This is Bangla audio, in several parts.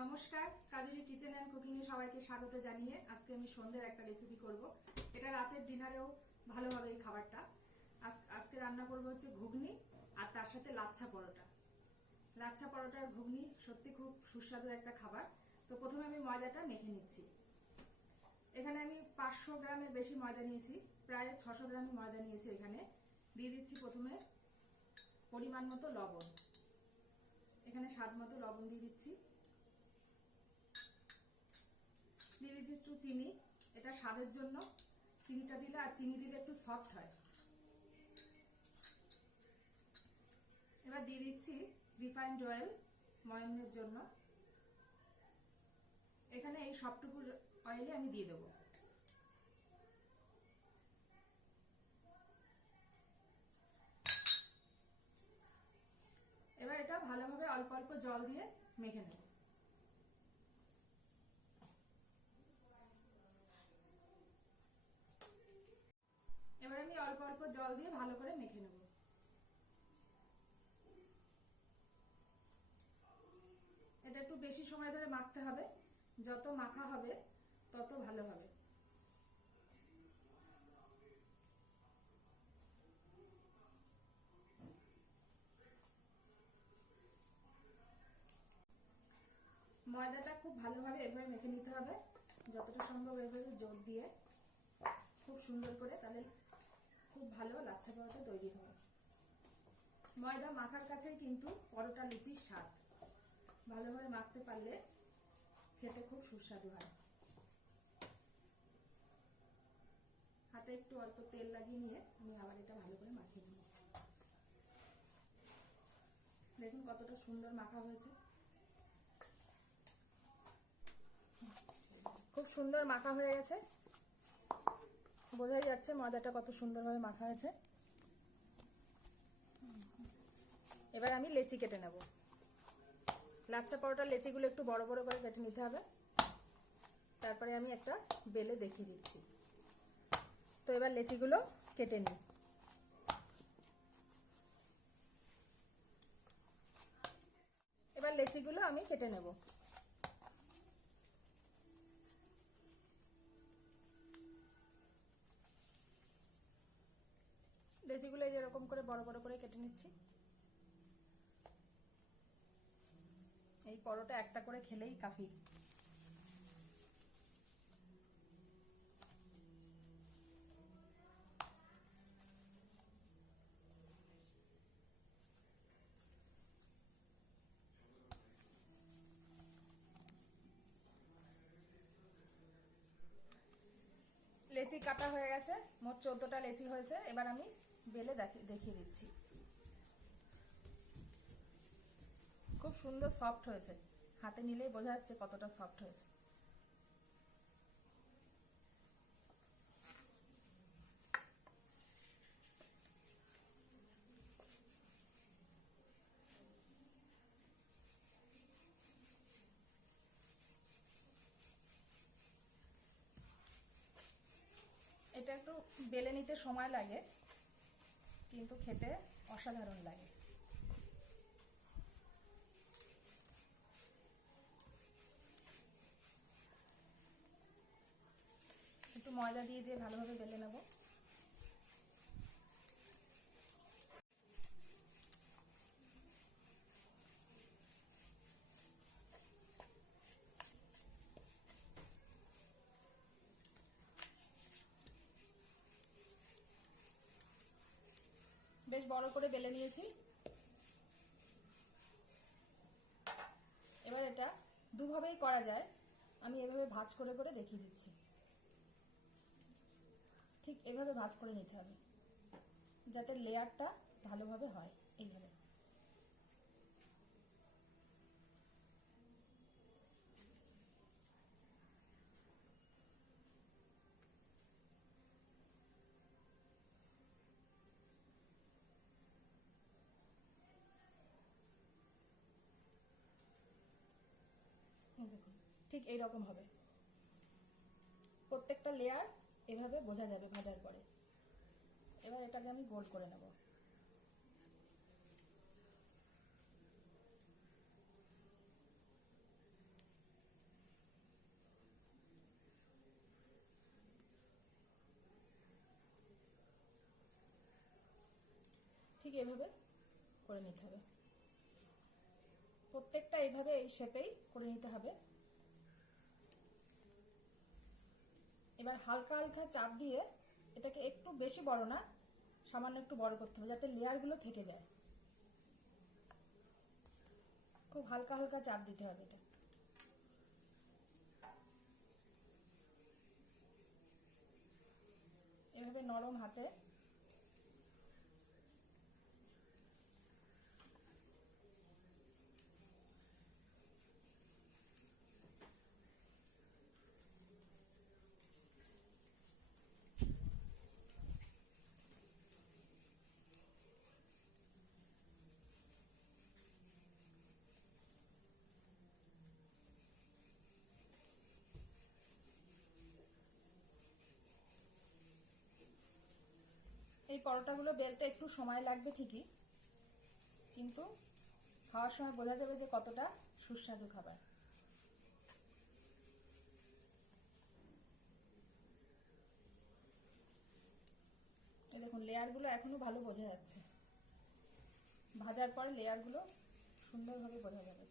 নমস্কার, কাজলি কিচেন অ্যান্ড কুকিং এ সবাইকে স্বাগত জানিয়ে আজকে আমি সন্ধ্যার একটা রেসিপি করব। এটা রাতের ডিনারেও ভালো হবে এই খাবারটা। আজকে রান্না করব হচ্ছে ঘুগনি আর তার সাথে লাচ্ছা পরোটা। লাচ্ছা পরোটা আর ঘুগনি সত্যি খুব সুস্বাদু একটা খাবার। তো প্রথমে আমি ময়দাটা মেখে নিচ্ছি। এখানে আমি 500 গ্রামের বেশি ময়দা নিয়েছি, প্রায় 600 গ্রাম ময়দা নিয়েছি। এখানে দিয়ে দিচ্ছি প্রথমে পরিমাণ মতো লবণ। এখানে স্বাদ মতো লবণ দিয়ে দিচ্ছি। দিয়ে দিচ্ছি একটু চিনি, এটা স্বাদের জন্য চিনিটা দিলে, আর চিনি দিলে একটু সফট হয়। এবার দিয়ে দিচ্ছি রিফাইন্ড অয়েল ময়ানের জন্য। এখানে এই সবটুকু অয়েলে আমি দিয়ে দেবো। এবার এটা ভালোভাবে অল্প অল্প জল দিয়ে মেখে নেব। এবার আমি অল্প অল্প জল দিয়ে ভালো করে মেখে নেব। এটা একটু বেশি সময় ধরে মাখতে হবে, যত মাখা হবে তত ভালো হবে। ময়দাটা খুব ভালোভাবে এভাবে মেখে নিতে হবে, যতটা সম্ভব এভাবে জোর দিয়ে খুব সুন্দর করে, তাহলে খুব ভালো লাচ্ছা পরোটা তৈরি হবে। ময়দা মাখার কাছেই কিন্তু পরোটা লুচির স্বাদ। ভালোভাবে মাখতে পারলে খেতে খুব সুস্বাদু হয়। হাতে একটু অল্প তেল লাগিয়ে নিয়ে আমি আবার এটা ভালো করে মাখিয়ে নেব। দেখুন কতটা সুন্দর মাখা হয়েছে। খুব সুন্দর মাখা হয়ে গেছে, বোঝাই যাচ্ছে ময়দাটা কত সুন্দরভাবে মাখা হয়েছে। এবার আমি লেচি কেটে নেব। লাচ্ছা পরোটার লেচিগুলো একটু বড় বড় করে কেটে নিতে হবে। তারপরে আমি একটা বেলে দেখিয়ে দিচ্ছি। তো এবার লেচিগুলো কেটে নিই। এবার লেচিগুলো আমি কেটে নেব। লেচিগুলো এরকম করে বড় বড় করে কেটে নিচ্ছি। এই পরোটা একটা করে খেলেই কাফি। লেচি কাটা হয়ে গেছে, মোট 14টা লেচি হয়েছে। এবার আমি বেলে দেখিয়ে দিচ্ছি। খুব সুন্দর সফট হয়েছে, হাতে নিলেই বোঝা যাচ্ছে কতটা সফট হয়েছে। এটা একটু বেলে নিতে সময় লাগে, কিন্তু খেতে অসাধারণ লাগে। একটু ময়দা দিয়ে দিয়ে ভালোভাবে বেলে নেব। বেশ বড় করে বেলে নিয়েছি। এবার এটা দুভাবেই করা যায়, আমি এভাবে ভাঁজ করে করে দেখিয়ে দিচ্ছি। ঠিক এভাবে ভাঁজ করে নিতে হবে, যাতে লেয়ারটা ভালোভাবে হয়। এইভাবে দেখুন, ঠিক এইরকম হবে। প্রত্যেকটা লেয়ার এভাবে বোঝা যাবে ভাজার পরে। এবার এটাকে আমি গোল করে নেব। ঠিক এভাবে করে নিতে হবে, প্রত্যেকটা এইভাবে এই শেপেই করে নিতে হবে। এবার হালকা হালকা চাপ দিয়ে এটাকে একটু বেশি বড় না, সামান্য একটু বড় করতে হবে যাতে লেয়ারগুলো থেকে যায়। খুব হালকা হালকা চাপ দিতে হবে এটা। এভাবে নরম হাতে এই পরোটাগুলো বেলতে একটু সময় লাগবে ঠিকই, কিন্তু খাওয়ার সময় বোঝা যাবে যে কতটা সুস্বাদু খাবার। এই দেখুন লেয়ারগুলো এখনো ভালো বোঝা যাচ্ছে, ভাজার পর লেয়ারগুলো সুন্দরভাবে বোঝা যাবে।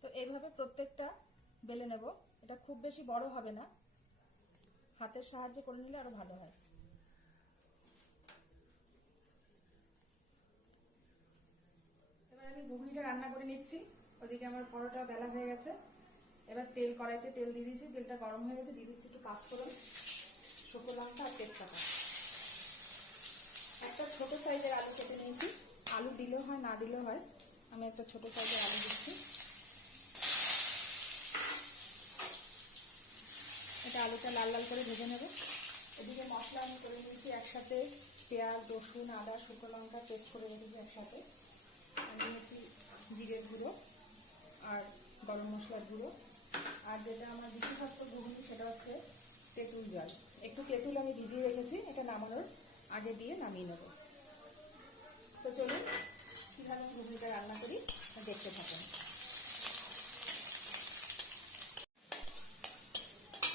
তো এইভাবে প্রত্যেকটা বেলে নেব। এটা খুব বেশি বড় হবে না, হাতের সাহায্যে করে নিলে আরো ভালো হয়। এবার আমি ঘুগনিটা রান্না করে নিচ্ছি, ওদিকে আমার পরোটা বেলা হয়ে গেছে। এবার তেল, কড়াইতে তেল দিয়ে দিয়েছি, তেলটা গরম হয়ে গেছে, দিয়ে দিচ্ছি একটু পাঁচফোড়ন, শুকনো লঙ্কা আর তেজপাতা। একটা ছোট সাইজের আলু কেটে নিয়েছি, আলু দিলেও হয় না দিলেও হয়, আমি একটা ছোট সাইজের আলু দিচ্ছি। এটা আলুটা লাল লাল করে ভেজে নেব। এদিকে মশলা আমি করে নিয়েছি একসাথে, পেঁয়াজ, রসুন, আদা, শুকনো লঙ্কা পেস্ট করে রেখেছি একসাথে। আমি নিয়েছি জিরের গুঁড়ো আর গরম মশলার গুঁড়ো, আর যেটা আমার বিশেষত্ব ঘুগনি সেটা হচ্ছে তেঁতুল জল। একটু তেঁতুল আমি ভিজিয়ে রেখেছি, এটা নামানোর আগে দিয়ে নামিয়ে নেব। তো চলুন কীভাবে ঘুগনিটা রান্না করি দেখতে থাকুন।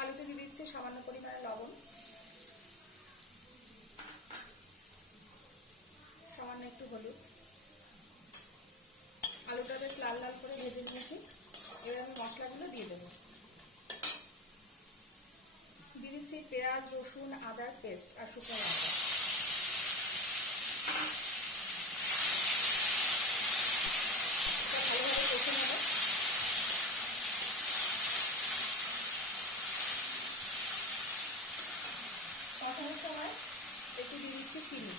আলুতে দিয়ে দিচ্ছে সামান্য পরিমাণে লবণ, সামান্য একটু হলুদ। আলুটা বেশ লাল লাল করে ভেজে নিয়েছি। এবার আমি মশলাগুলো দিয়ে দেবো। দিয়ে দিচ্ছি পেঁয়াজ, রসুন, আদার পেস্ট আর শুকনো লঙ্কা। ভালোভাবে কষে নেব। কষানোর সময় একটু দিয়ে দিচ্ছি চিনি।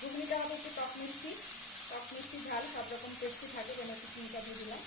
ঘুগনিটা হবে একটু টক মিষ্টি ঝাল সব রকম টেস্টি থাকে, যেন একটু চিনিটা দিয়ে দিলাম,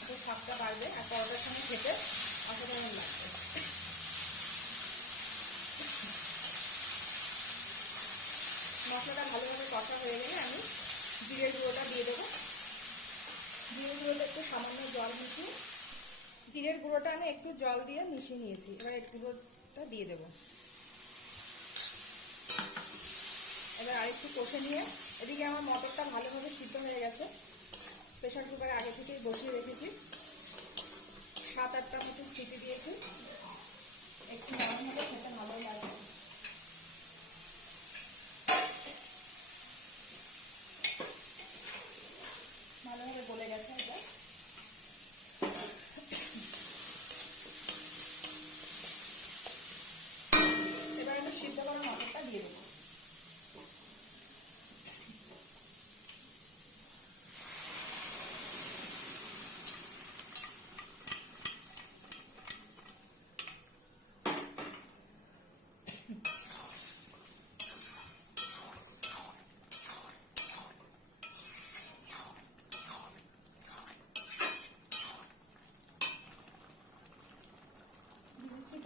একটু স্বাদটা বাড়বে আর পরোটার সঙ্গে খেতে অসাধারণ লাগবে। মশলাটা ভালোভাবে কষা হয়ে গেলে আমি জিরের গুঁড়োটা দিয়ে দেবো। জিরের গুঁড়োটা একটু সামান্য জল মিশিয়ে, জিরের গুঁড়োটা আমি একটু জল দিয়ে মিশিয়ে নিয়েছি। এবার এই গুঁড়োটা দিয়ে দেবো। এবার আরেকটু কষে নিয়ে, এদিকে আমার মটরটা ভালোভাবে সিদ্ধ হয়ে গেছে, প্রেশার কুকারে আগে থেকেই বসিয়ে রেখেছি, 7-8টা মতো সিটি দিয়েছি। একটু নরম হলে খেতে ভালো লাগবে। ভালোভাবে গলে গেছে এটা। এবার আমি সিদ্ধ করা মটরটা দিয়ে দেবো।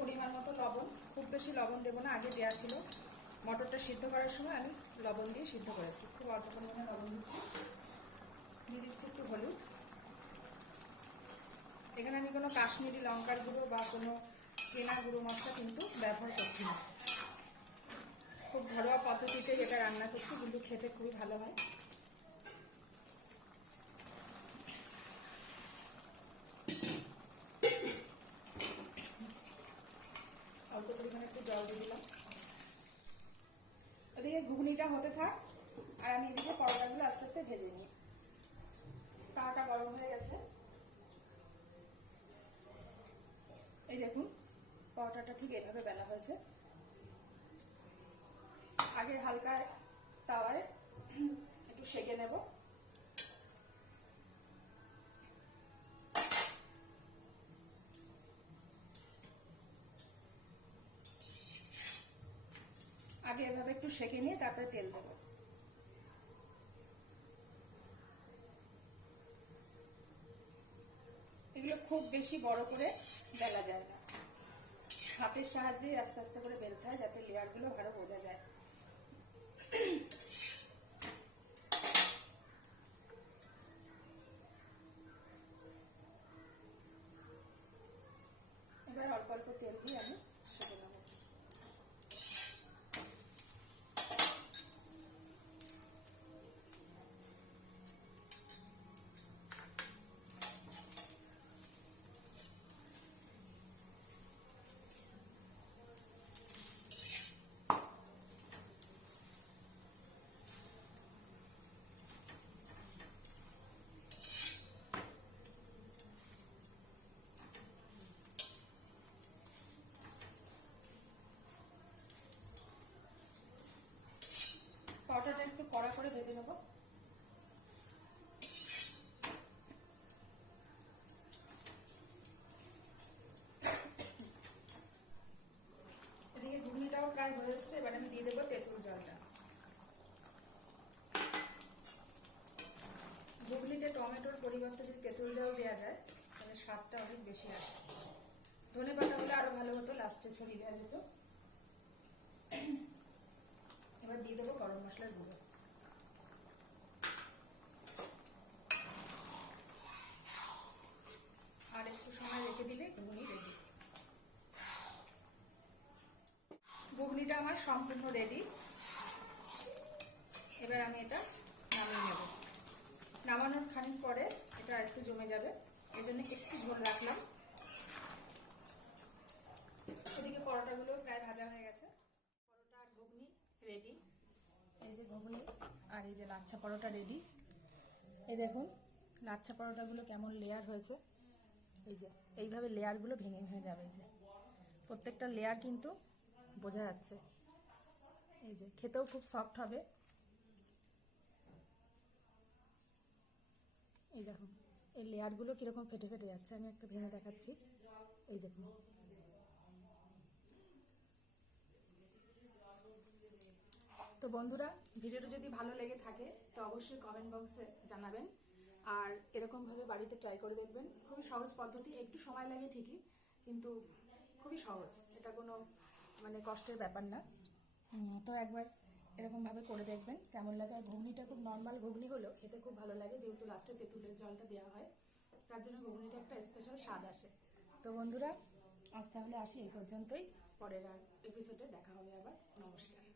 পরিমাণ মতো লবণ, খুব বেশি লবণ দেবো না, আগে দেওয়া ছিল। মটরটা সিদ্ধ করার সময় আমি লবণ দিয়ে সিদ্ধ করেছি, খুব অল্প পরিমাণে লবণ দিচ্ছি। দিয়ে দিচ্ছি একটু হলুদ। এখানে আমি কোনো কাশ্মীরি লঙ্কার গুঁড়ো বা কোনো কেনা গুঁড়ো মশলা কিন্তু ব্যবহার করছি না। খুব ঘরোয়া পদ্ধতিতে যেটা রান্না করছি, কিন্তু খেতে খুবই ভালো হয়। অল্প পরিমাণে একটু জল দিয়ে দিলাম। ওদিকে ঘুগনিটা হতে থাক, আর আমি এদিকে পরোটাগুলো আস্তে আস্তে ভেজে নিই। তাওয়াটা গরম হয়ে গেছে। এই দেখুন পরোটাটা ঠিক এইভাবে বেলা হয়েছে। আগে হালকা তাওয়ায় একটু সেঁকে নেব। আগে এভাবে একটু সেঁকে নিয়ে তারপরে তেল দেব। এগুলো খুব বেশি বড় করে বেলা যায় না, হাতের সাহায্যে আস্তে আস্তে করে বেলতে হয়, যাতে লেয়ারগুলো ভালো বোঝা যায়। এবার অল্প অল্প তেল দিয়ে আমি সেঁকে নেব। পরোটাটা একটু কড়া করে ভেজে নেব। এদিকে ঘুগনিটাও প্রায় হয়ে এসছে। এবার আমি দিয়ে দেবো তেঁতুল জলটা। ঘুগনিতে টমেটোর পরিবর্তে যদি তেঁতুল জল দেওয়া যায় তাহলে স্বাদটা অনেক বেশি আসে। ধনেপাতা হলে আরো ভালো হতো, লাস্টে ছড়িয়ে দেওয়া যেত। এবার দিয়ে দেবো গরম মশলার গুঁড়ো। আর একটু সময় রেখে দিলে ঘুগনি রেডি। ঘুগনিটা আমার সম্পূর্ণ রেডি। এবার আমি এটা নামিয়ে নেব। নামানোর খানিক পরে এটা একটু জমে যাবে, এই জন্য একটু ঝোল রাখলাম। ওদিকে পরোটাগুলো প্রায় ভাজা হয়ে গেছে। পরোটা আর ঘুগনি রেডি। এই যে ঘুগনি আর এই যে লাচ্ছা পরোটা রেডি। এই দেখুন লাচ্ছা পরোটাগুলো কেমন লেয়ার হয়েছে। এই যে এইভাবে লেয়ারগুলো ভেঙে ভেঙে যাবে। এই যে প্রত্যেকটা লেয়ার কিন্তু বোঝা যাচ্ছে। এই যে খেতেও খুব সফট হবে। এই দেখুন এই লেয়ারগুলো কীরকম ফেটে ফেটে যাচ্ছে। আমি একটা ভেঙে দেখাচ্ছি। এই দেখুন। তো বন্ধুরা, ভিডিওটা যদি ভালো লেগে থাকে তো অবশ্যই কমেন্ট বক্সে জানাবেন, আর এরকমভাবে বাড়িতে ট্রাই করে দেখবেন। খুবই সহজ পদ্ধতি, একটু সময় লাগে ঠিকই, কিন্তু খুবই সহজ। এটা কোনো কষ্টের ব্যাপার না। তো একবার এরকমভাবে করে দেখবেন কেমন লাগে। আর ঘুগনিটা খুব নর্মাল ঘুগনি হলেও খেতে খুব ভালো লাগে, যেহেতু লাস্টে তেঁতুলের জলটা দেওয়া হয়, তার জন্য ঘুগনিটা একটা স্পেশাল স্বাদ আসে। তো বন্ধুরা, আজ তাহলে আসি এই পর্যন্তই। পরের এপিসোডে দেখা হবে আবার। নমস্কার।